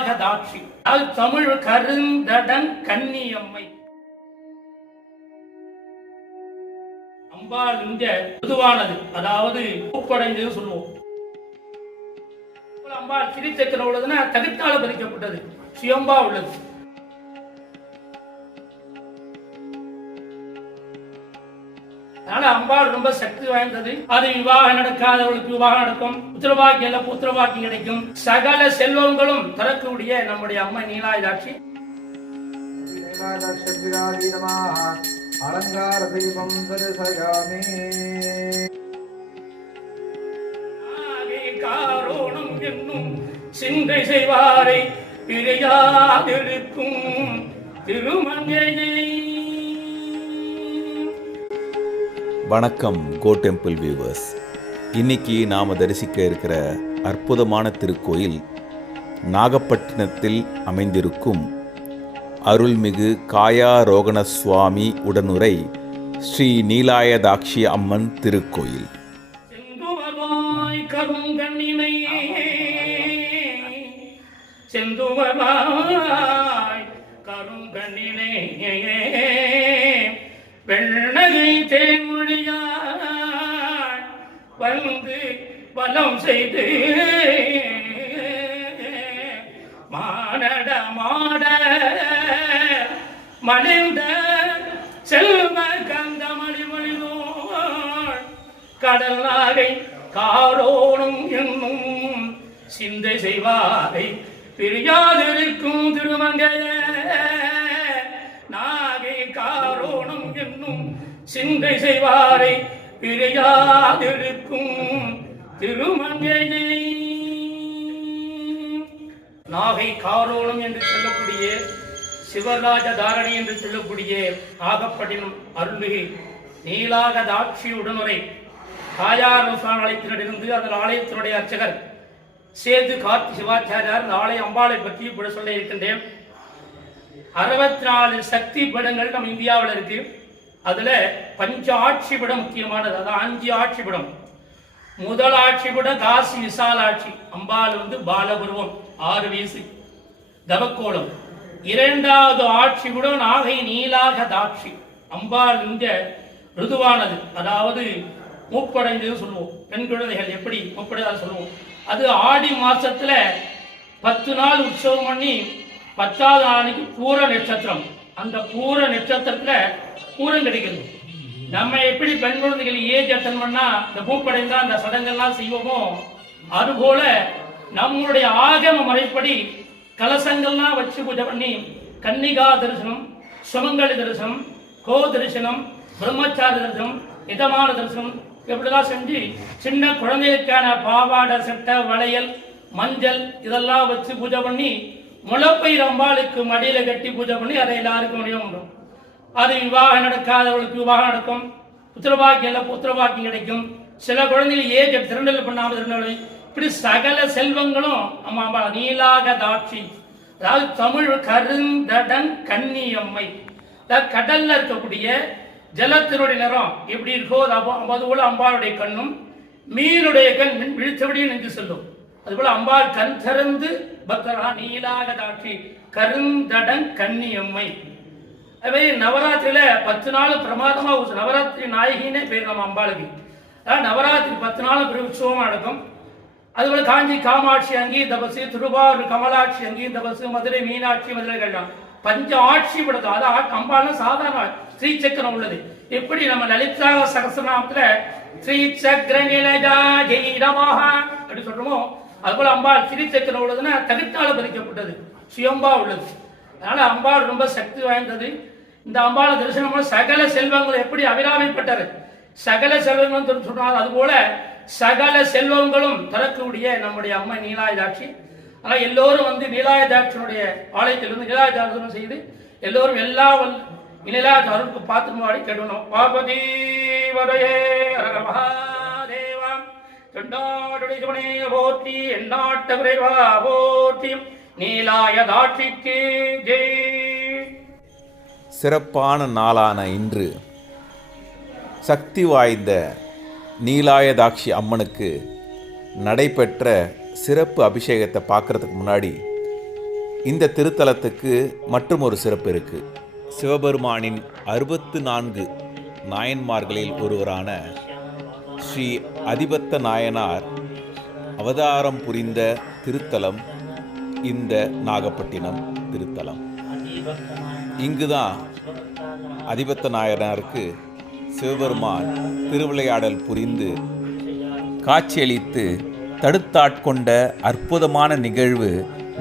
நீலாகதாட்சி அது தமிழ் கருந்தடன் கன்னியம்மை அம்பாள் இங்க பொதுவானது. அதாவது பூப்படைஞ்சது சொல்லுவோம். அம்பாள் திருச்சக்கரம் உள்ளதுன்னா தகுத்தால பதிக்கப்பட்டது. சுயம்பா உள்ளது. அதனால அம்பாள் ரொம்ப சக்தி வாய்ந்தது. அது விவாகம் நடக்காதவர்களுக்கு விவாகம் நடக்கும். உத்திரவாக்கி எல்லாம் புத்திரவாக்கி கிடைக்கும். சகல செல்வங்களும் தரக்கூடிய நம்முடைய அம்மை நீலாயுதாட்சி. அலங்கார தெய்வம் சரசகாமே என்னும் சிந்தை செய்வாரை பிரியாதிருக்கும். திருமஞ்சை வணக்கம் கோ டெம்பிள் வியூவர்ஸ் இன்னைக்கு நாம் தரிசிக்க இருக்கிற அற்புதமான திருக்கோயில் நாகப்பட்டினத்தில் அமைந்திருக்கும் அருள்மிகு காயாரோகண சுவாமி உடனுரை ஸ்ரீ நீலாயதாட்சி அம்மன் திருக்கோயில். வந்து வலம் செய்து மானட மாட மலிந்த செல்வ கந்த மொழிதோள் கடல் நாகை காரோணும் என்னும் சிந்தை செய்வாரை பிரியாதிருக்கும் திருமங்கைய நாகை காரோணும் என்னும் சிந்தை செய்வாரை பிரியாதிருக்கும் திருமங்கையை. நாகை காரோளம் என்று சொல்லக்கூடிய சிவராஜ தாரணி என்று சொல்லக்கூடிய ஆகப்பட்டினம் அருள்மிகு நீலாக தாட்சி உடனுரை காயாரசான் ஆலயத்தினரிலிருந்து அதன் ஆலயத்தினுடைய அர்ச்சகர் சேது கார்த்தி சிவாச்சாரியார் இந்த ஆலய அம்பாளை பற்றி இப்படி சொல்ல இருக்கின்றேன். அறுபத்தி நாலு சக்தி பீடங்கள் நம்ம இந்தியாவில் இருக்கு. அதுல பஞ்ச ஆட்சி பீடம் முக்கியமானது அதான் அஞ்சு ஆட்சி முதல் ஆட்சி பீடம் காசி விசாலாட்சி அம்பாள் வந்து பாலபுருவம் ஆறு வயசு. தவக்கோலம் இரண்டாவது ஆட்சி பீடம் நாகை நீலாக தாட்சி. அம்பாள் இங்க ருதுவானது. அதாவது மூப்படைந்தது சொல்லுவோம். பெண் குழந்தைகள் எப்படி மூப்படைதா சொல்லுவோம். அது ஆடி மாசத்துல பத்து நாள் உற்சவம் பண்ணி பத்தாவது நாளைக்கு பூர நட்சத்திரம். அந்த பூர நட்சத்திரத்துல பூரம் கிடைக்கிறது நம்ம எப்படி பெண் குழந்தைகள் ஏஜ் அட்டன் பண்ணா இந்த பூப்படைந்தா அந்த சடங்கெல்லாம் செய்வோமோ அதுபோல நம்மளுடைய ஆகம முறைப்படி கலசங்கள்லாம் வச்சு பூஜை பண்ணி கன்னிகா தரிசனம் சுமங்கலி தரிசனம் கோ தரிசனம் பிரம்மச்சார தரிசனம் இதமான தரிசனம் இப்படிலாம் செஞ்சு சின்ன குழந்தைகளுக்கான பாவாடை சட்டை வளையல் மஞ்சள் இதெல்லாம் வச்சு பூஜை பண்ணி முளப்பை அம்பாளுக்கு மடியில் கட்டி பூஜை பண்ணி அதை எல்லாருக்கும் முடியும் அது விவாகம் நடக்காதவர்களுக்கு விவாகம் நடக்கும். புத்திரபாக்கியம் இல்லை புத்திரபாக்கியம் கிடைக்கும். சில குழந்தைகள் ஏஜ் திருநெல் பண்ணாமல் திருநெல்வேலி இப்படி சகல செல்வங்களும் அம்மா அம்மா நீலாக தாட்சி. அதாவது தமிழ் கருந்தடன் கன்னியம்மை அதாவது கடல்ல இருக்கக்கூடிய ஜலத்தினுடைய நிறம் எப்படி இருக்கோ அது அப்போ போல அம்பாளுடைய கண்ணும் மீனுடைய கண் மின் விழித்தபடியே நின்று செல்லும். அதுபோல அம்பாள் கண் திறந்து பக்தரா நீலாக தாட்சி. கருந்தடன் கன்னியம்மை அதே நவராத்திரியில பத்து நாள் பிரமாதமா நவராத்திரி நாயகினே பேர் நம்ம அம்பாளுக்கு. அதாவது நவராத்திரி பத்து நாள் பெரிய உற்சவமா நடக்கும். அதுபோல காஞ்சி காமாட்சி அங்கி தபசு திருவாரூர் கமலாட்சி அங்கி தபசு மதுரை மீனாட்சி மதுரை கல்யாணம் பஞ்ச ஆட்சி படுத்தும் அது ஆ- அம்பாள்னா சாதாரண ஸ்ரீ சக்கரம் உள்ளது. எப்படி நம்ம லலிதா சகசநாமத்துல ஸ்ரீ சக்கர நிலஜா ஜெய் நமஹா அப்படி சொல்றோமோ அதுபோல அம்பாள் ஸ்ரீ சக்கரம் உள்ளதுன்னா தகுத்தால பதிக்கப்பட்டது. சுயம்பா உள்ளது. அதனால அம்பாள் ரொம்ப சக்தி வாய்ந்தது. இந்த அம்பாள தரிசனம் சகல செல்வங்கள் எப்படி அபிராமிப்பட்டது? சகல செல்வங்களும் சொன்னார். அதுபோல சகல செல்வங்களும் தரக்கூடிய நம்முடைய அம்மை நீலாயதாட்சி. ஆனால் எல்லோரும் வந்து நீலாயதாட்சியினுடைய ஆலயத்திலிருந்து நீலாயுதாட்சனம் செய்து எல்லோரும் எல்லா வல்- பார்த்து அருளுக்கு பார்த்து பாபதி வரையே ஹர மகாதேவா செண்டாடுடைய போற்றி எந்நாட்ட விரைவா போற்றி நீலாயதாட்சிக்கு ஜெய். சிறப்பான நாளான இன்று சக்தி வாய்ந்த நீலாயதாட்சி அம்மனுக்கு நடைபெற்ற சிறப்பு அபிஷேகத்தை பார்க்கறதுக்கு முன்னாடி இந்த திருத்தலத்துக்கு மற்றும் ஒரு சிறப்பு இருக்குது சிவபெருமானின் அறுபத்து நான்கு நாயன்மார்களில் ஒருவரான ஸ்ரீ அதிபத்த நாயனார் அவதாரம் புரிந்த திருத்தலம் இந்த நாகப்பட்டினம் திருத்தலம். இங்குதான் அதிபத்த நாயனாருக்கு சிவபெருமான் திருவிளையாடல் புரிந்து காட்சியளித்து தடுத்தாட்கொண்ட அற்புதமான நிகழ்வு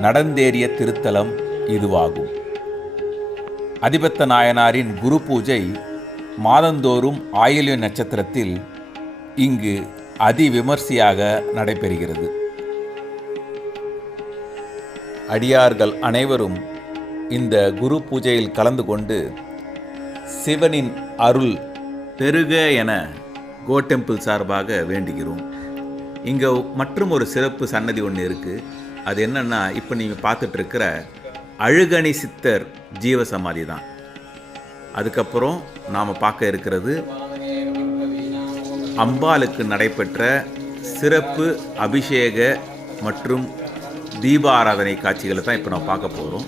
நடந்தேறிய திருத்தலம் இதுவாகும். அதிபத்த நாயனாரின் குரு பூஜை மாதந்தோறும் ஆயுள்ய நட்சத்திரத்தில் இங்கு அதிவிமர்சையாக நடைபெறுகிறது. அடியார்கள் அனைவரும் இந்த குரு பூஜையில் கலந்து கொண்டு சிவனின் அருள் பெருக என கோ டெம்பிள் சார்பாக வேண்டுகிறோம். இங்கே மற்றும் ஒரு சிறப்பு சன்னதி ஒன்று இருக்குது அது என்னன்னா இப்போ நீங்கள் பார்த்துட்ருக்கிற அழுகணி சித்தர் ஜீவ சமாதி தான். அதுக்கப்புறம் நாம் பார்க்க இருக்கிறது அம்பாளுக்கு நடைபெற்ற சிறப்பு அபிஷேக மற்றும் தீபாராதனை காட்சிகளை தான் இப்போ நம்ம பார்க்க போகிறோம்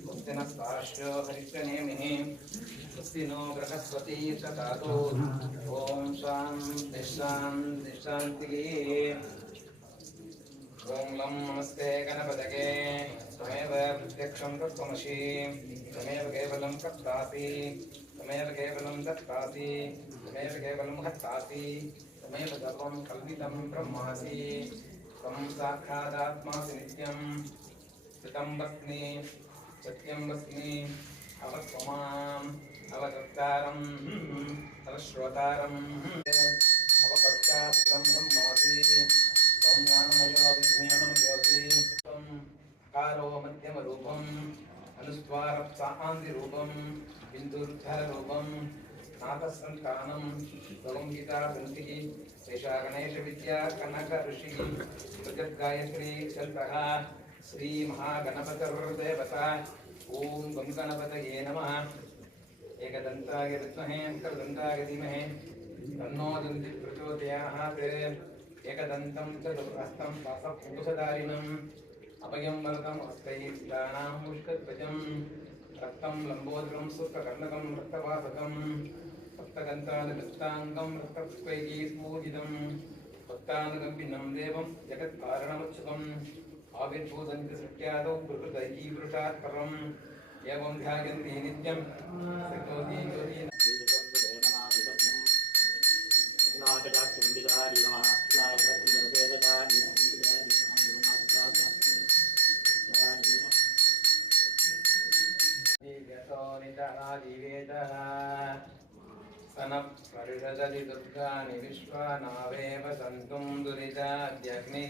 स्वस्ति न इन्द्रो स्वस्ति न भक्ताः स्वस्ति न स्ताश्यो हरिष्यनेमिः स्वस्ति नो बृहस्पति ददातु ॐ शान्तिः शान्तिः शान्तिः। ॐ लं नमस्ते गणपतये। त्वमेव प्रत्यक्षं तत्त्वमसि। त्वमेव केवलं कर्तासि। त्वमेव केवलं दत्तासि। त्वमेव केवलं हर्तासि त्वमेव सर्वं कल्पितं ब्रह्मासि। त्वं साक्षादात्मासि वस्मि सत्यं वस्मि अवत्वमाम् अवकर्तारम् अवश्रोतारम् अवकर्तार्थं ब्रह्मासि त्वं ज्ञानमयो विज्ञानमयोऽसि त्वं कारो मध्यमरूपम् अनुस्वारप्सान्तिरूपं बिन्दुर्धररूपं नाथसन्तानं भगवङ्गिता सन्तिः एषा गणेशविद्या कनकऋषिः जगद्गायत्री चन्तः श्रीमहागणपतिर्देवता ॐ गं गणपतये नमः। एकदन्ताय विद्महे अन्तर्दन्ताय धीमहि तन्नो दन्ति प्रचोदयात् एकदन्तं चतुर्हस्तं वासपूषधारिणम् अभयं वरदम् हस्तैस्तानां पुष्कध्वजं रक्तं लम्बोदरं सुप्तकर्णकं रक्तवासकं सप्तगन्तानुगस्ताङ्गं रक्तपुष्पैः स्फूजितं देवं जगत्कारणमुत्सुकम्। ఆవిర్భూతంతి సృష్ట్యాదౌ ప్రకృతైకీవృషాత్ పరం ఏవం ధ్యాయంతి నిత్యం. శక్నోతి జ్యోతి సనపరిషదలి దుర్గాని విశ్వనావేవ సంతుం దురితాద్యగ్ని.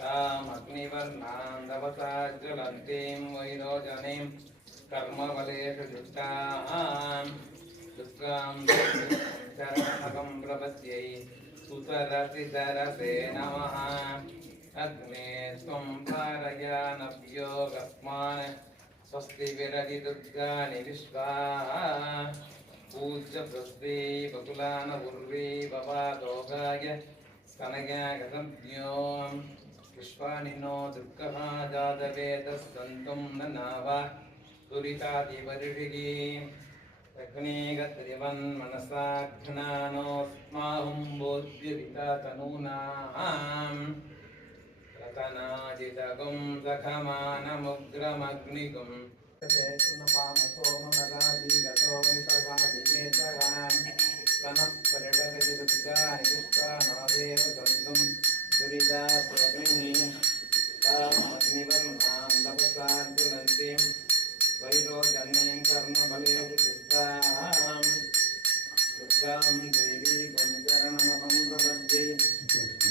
तामग्निवर्णान्दवसा ज्वलन्तीं वैरोचनीं कर्मबलेषु जुष्टाम् दुर्गां चरणकं प्रपद्यै सुतरसितरसे नमः। अग्ने त्वं पारयानभ्योगस्मान्। स्वस्ति विरति दुर्गानि विश्वा पूज्य स्वस्ति बकुलान उर्वी भवादोगाय स्तनयागसंज्ञो विश्वानि नो दुर्गः जातवेदः न नाव दुरितादिवर्षिः अग्नेगत्रिवन्मनसा घ्नानोऽस्माहुं बोध्यविता तनूनाम्। रतनाजितगुं सखमानमुग्रमग्निगुं दुर्गां देवी गुञ्चरणमहं प्रपद्ये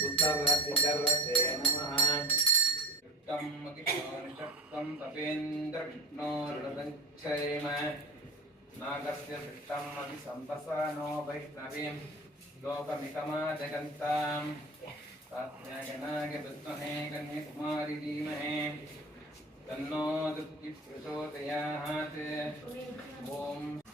उत्तरसितरसे नमः युक्तं किशोनिशक्तं तपेन्द्रविष्णोरुदञ्चयेम नागस्य शिष्टम् अभिसम्पसानो वैष्णवीं लोकमिकमा जगन्ताम् तात्यायनाय विद्महे कन्याकुमारि धीमहे तन्नो दुःखि ॐ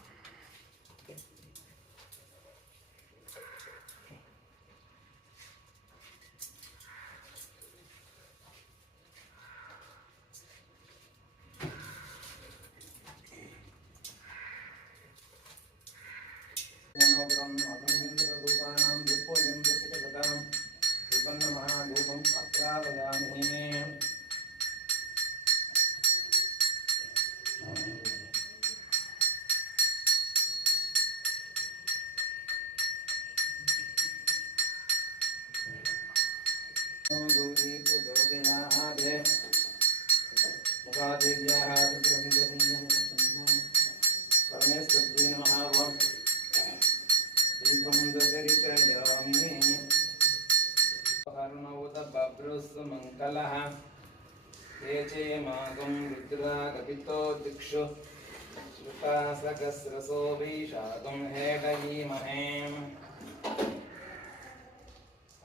बभ्रुस्मङ्गलः ये चेमागं रुद्रागपितो दिक्षु। श्रुतासहस्रसो वैशाखं हेडयीमहे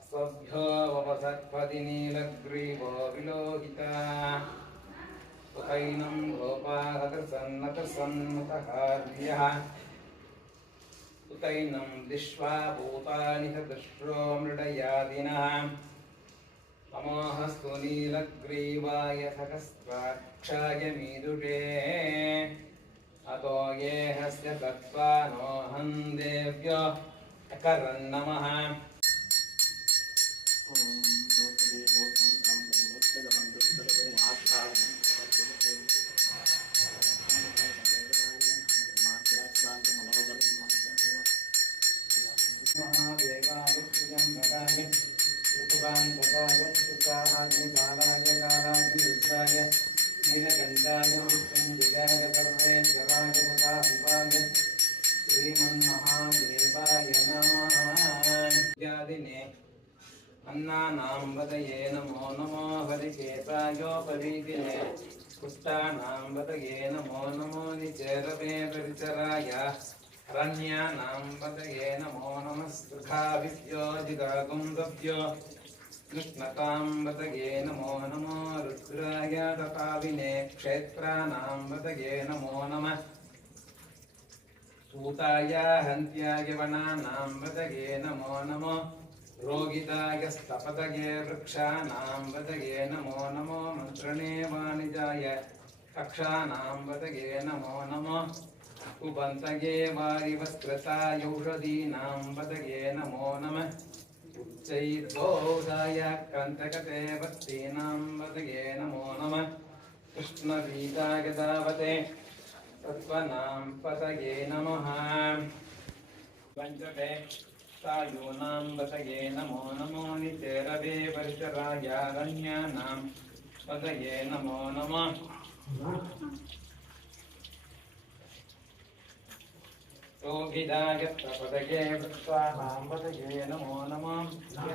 सभ्यो वपसत्पदि नीलग्रीवो विलोहिता। सुखैनं गोपाहकृसन्नकृसन्मुखहार्यः उतैनं दिश्वा भूतानि दृष्ट्रो मृडयादिनः तमोहस्तु नीलग्रीवाय सकस्त्राक्षाय मीदुषे अतो ये हस्य दत्त्वा नोऽहं देव्यो अकरन्नमः कालाग्निरुद्राय नीलकण्ठाय मृत्युञ्जयाय सर्वेश्वराय तथा शिवाय श्रीमन्महादेवाय नमः इत्यादिने अन्नानां वदये नमो नमो हरिकेतायोपरीतिने पुष्टानां वदये नमो नमो निचेरवे परिचराय रण्यानां वदये नमो नमः सुखाभिभ्यो जिगागुन्दभ्यो कृष्णकां वदये नमो नमो रुद्राय तथाविने क्षेत्राणां वदये नमो नमः। सूताय हन्त्याय वनानां वदये नमो नमो। रोगिताय स्तपतये वृक्षाणां वदये नमो नमो। मन्त्रणे वाणिजाय कक्षाणां वदये नमो नमो। कुबन्तये वारिवस्त्रतायौषधीनां वदये नमो नमः उच्चैर्घोषाय कण्टकते वत्तीनां वदये नमो नमः। कृष्णवीताय दावते तत्त्वनां पतये नमः। पञ्चमे सायूनां पतये नमो नमो निचेरवे वर्षरायारण्यानां पतये नमो नमः। रोगिदाय प्रपदये वृक्षाणां पतये नमो नमः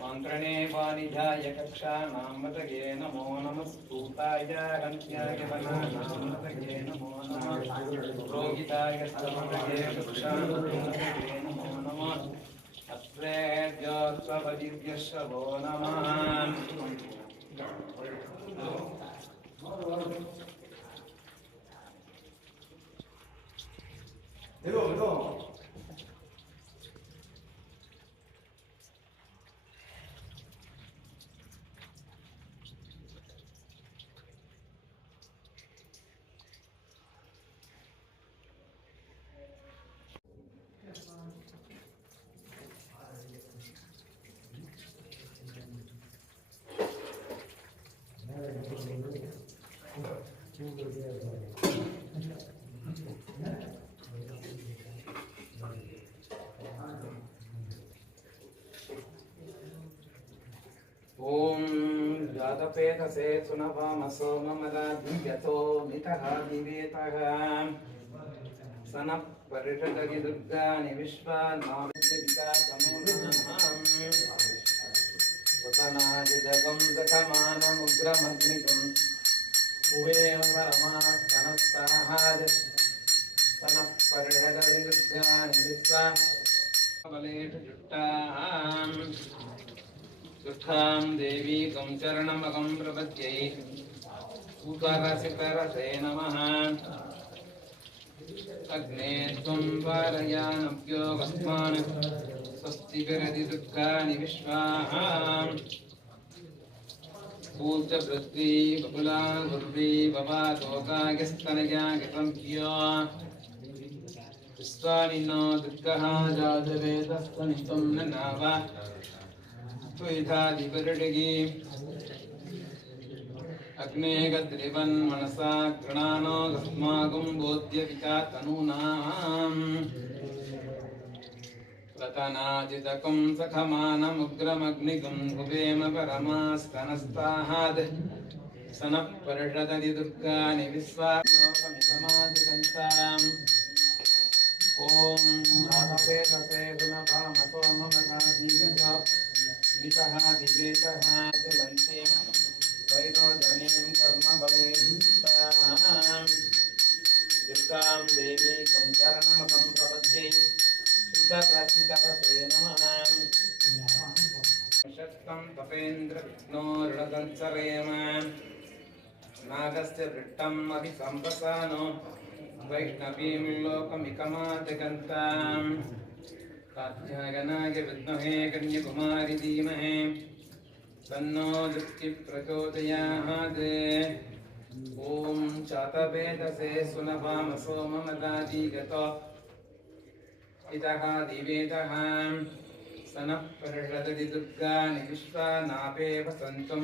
मन्त्रणे वाणिजाय कक्षाणां पतये नमो नमः स्तूताय रन्त्याय वनानां पतये नमो नमः रोगिताय स्तपतये वृक्षाणां पतये नमो नमः 내려 내려 Thank you. ॐ जातपेतसे सुनवामसो ममराधियतो मितः विवेतः स नः परिषदगि दुर्गाणि विश्वा नाविद्यपिता तमूनाम् उभेव परमास्तनस्ताहाद दुःखां देवीकं चरणमकं प्रपद्यै। सुकरसितरसे नमः। अग्ने त्वं विरति दुःखानि विश्वाः पूजपृथ्वी बकुला गुर्वी बवा तोकायस्तनया गतम्भ्यो विश्वानि नो दुर्गः जातवेदस्तनितं न नाव त्वयिधादिपरिडगी अग्ने मनसा गृणानो अस्माकं बोध्यपिता तनूनाम् रतनाजितकं सखमानमुग्रमग्निकं हुवेम परमास्तनस्ताहाद् सनः परिषदति दुर्गानि विश्वालोकमितमादिदन्ताम् ॐ राधपेतसे गुणभामसो मम गादीयत दिवेतः जलन्ते। वैरोधनीं कर्मबले दुर्गां देवीकं चरणमकं प्रपद्ये सुतरसितरसे नमः शक्तं तपेन्द्रविष्णोर्णदंसरेम नागस्य वृष्टम् अभिसम्प्रसानो वैष्णवीं लोकमिकमादिगन्ताम् कात्यायनाय विद्महे कन्यकुमारि धीमहे तन्नो दृष्टिप्रचोदयात् ॐ चातवेदसे सुनभामसो मम दादीगतो इतः दिवेदः। सनः परिषदति दुर्गानि विश्वा नापेव सन्तुं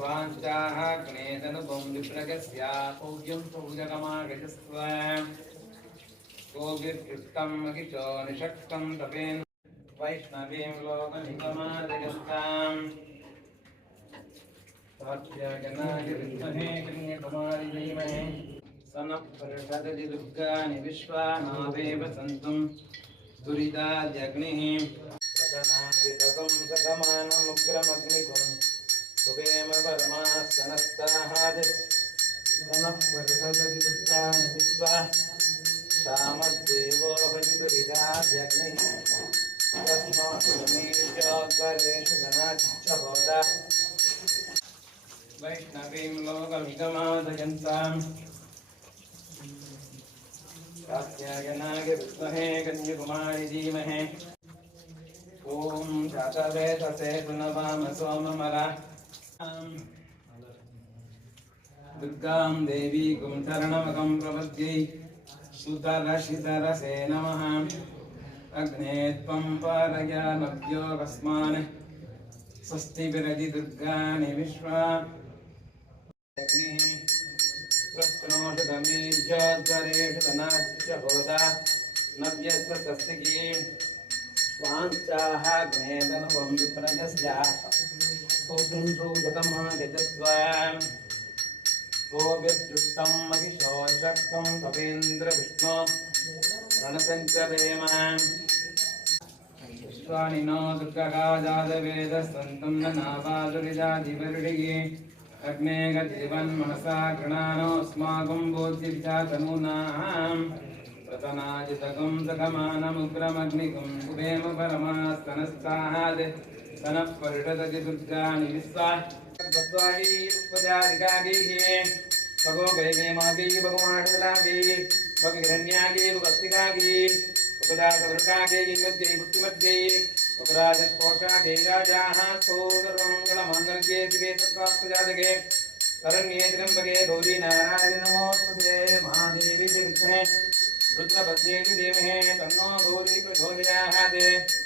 वाञ्चाः गणेदनुगं विप्रगस्या पूजकमागजस्व गोभिर्युक्तं महिषो निषक्तं तपेन् वैष्णवीं लोकनिगमादिगस्ताम्। सात्यागनाय कन्याकुमारि धीमहि सनः दुर्गानि विश्वानावेव सन्तुं दुरिताद्यग्निः। प्रदनादितकं सगमानमुग्रमग्निकुं सुवेम परमास्तनस्ताहात् सनः परिषदति दुर्गानि विश्वा सामद्देवो भजितुरिताद्यग्निः तस्मात्मेश्वरेषु वैष्णवीं लोकमिगमादयन्ताम् कात्यायनाय विद्महे कन्यकुमारि धीमहे ॐ जातवेदसे गुणवाम सोममरा दुर्गां देवीकुं चरणमकं प्रपद्यै सुतरशितरसे नमः। अग्ने कस्मान् स्वस्ति विरजि दुर्गाणि विश्वा होदा नव्यस्व तस्तिकी स्वाञ्चाः विप्रजस्या। सूजकमागजस्व गोभिर्जुष्टं महिषो शक्तं रणसञ्चरेम विश्वानि नो न नावादुरिजादिवर्डिगे अग्ने गृणानोऽस्माकं बोध्यविचातनूनाम् प्रतनाजितकं सगमानमुग्रमग्निकं कुबेम परमास्तनस्ताहात् सनः परिषदति दुर्गाणि विश्वा तत्त्वागी उपजादिकागीः भगो गैगे मागी भगवाडलागी भगिरण्यागी भक्तिकागी उपजातवृकागे मध्ये बुद्धिमध्ये उपराजकोशागे राजाः सोदरमङ्गलमङ्गल्ये दिवे तत्त्वात्मजातके शरण्ये त्र्यम्बके, गौरी, नारायण नमोस्तुते तन्नो, गौरी महादेव्याः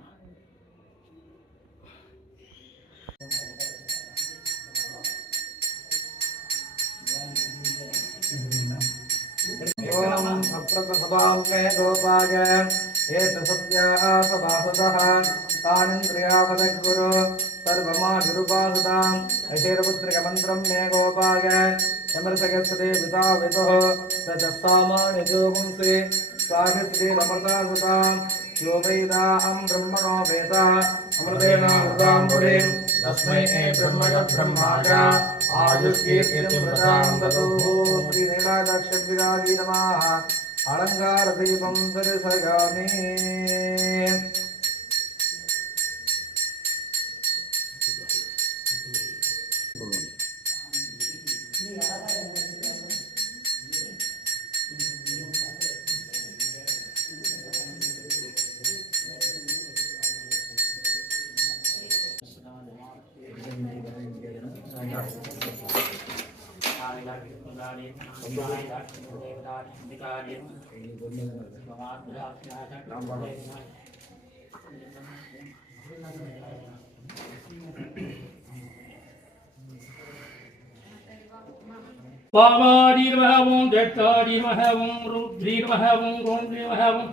दत्तदित्रयामि ॐ अप्रतसभास्मे गोपाय एतसत्याः सभासदः तानिन्द्रियावदग्गुरु सर्वमाशुरुपासदाम् अशेरपुत्रिकमन्त्रं मे गोपाय समृतगस्ते पिता वितुः स च सामान्यजो पुंसि स्वागस्त्रीरमृतासुताम् यो ब्रह्मणो वेदः अमृतेन मृताम्बुरे तस्मै ए ब्रह्मण ब्रह्माज आयुष्कीर्तिमृतां दतुः श्रीनीलादक्षविराजी नमः అలంకార దీపం ஜட்டாடீர்மகவும் ருத்ரீர்மகவும் கோண்டீர்மகவும் வடுவிரண்ணே மகாவம் வடுவிரண்ணே மகாவம் வடப்பிரதமண்ணே மகாவம்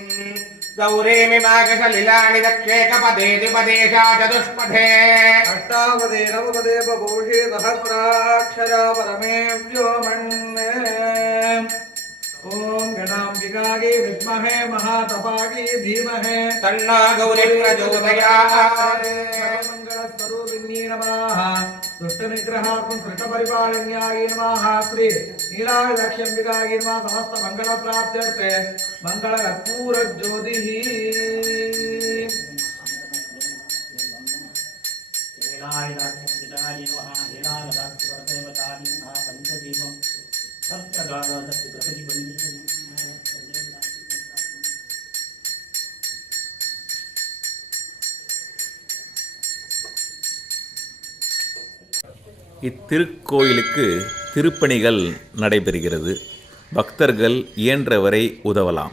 सौरेमिमागशलिलानि दक्षेकपदेति पदेशा चतुष्पथे अष्टावदे नवपदे बभूषे सहस्राक्षरा परमेभ्यो मन्ये ॐ गणाम्बिकायै विद्महे महातपायै धीमहे। तन्ना गौरीप्रचोदयात् मङ्गलस्वरूपिण्यै नमः। दुष्टनिग्रहात्मं कृष्णपरिपालन्यायै नमः। श्री नीलायुधाक्ष्यम्बिकायै नमः। समस्तमङ्गलप्राप्त्यर्थे मङ्गलकर्पूरज्योतिः लीलायदाक्षिदारी महा लीलायदाक्षिवरदेवतारी இத்திருக்கோயிலுக்கு திருப்பணிகள் நடைபெறுகிறது. பக்தர்கள் இயன்றவரை உதவலாம்.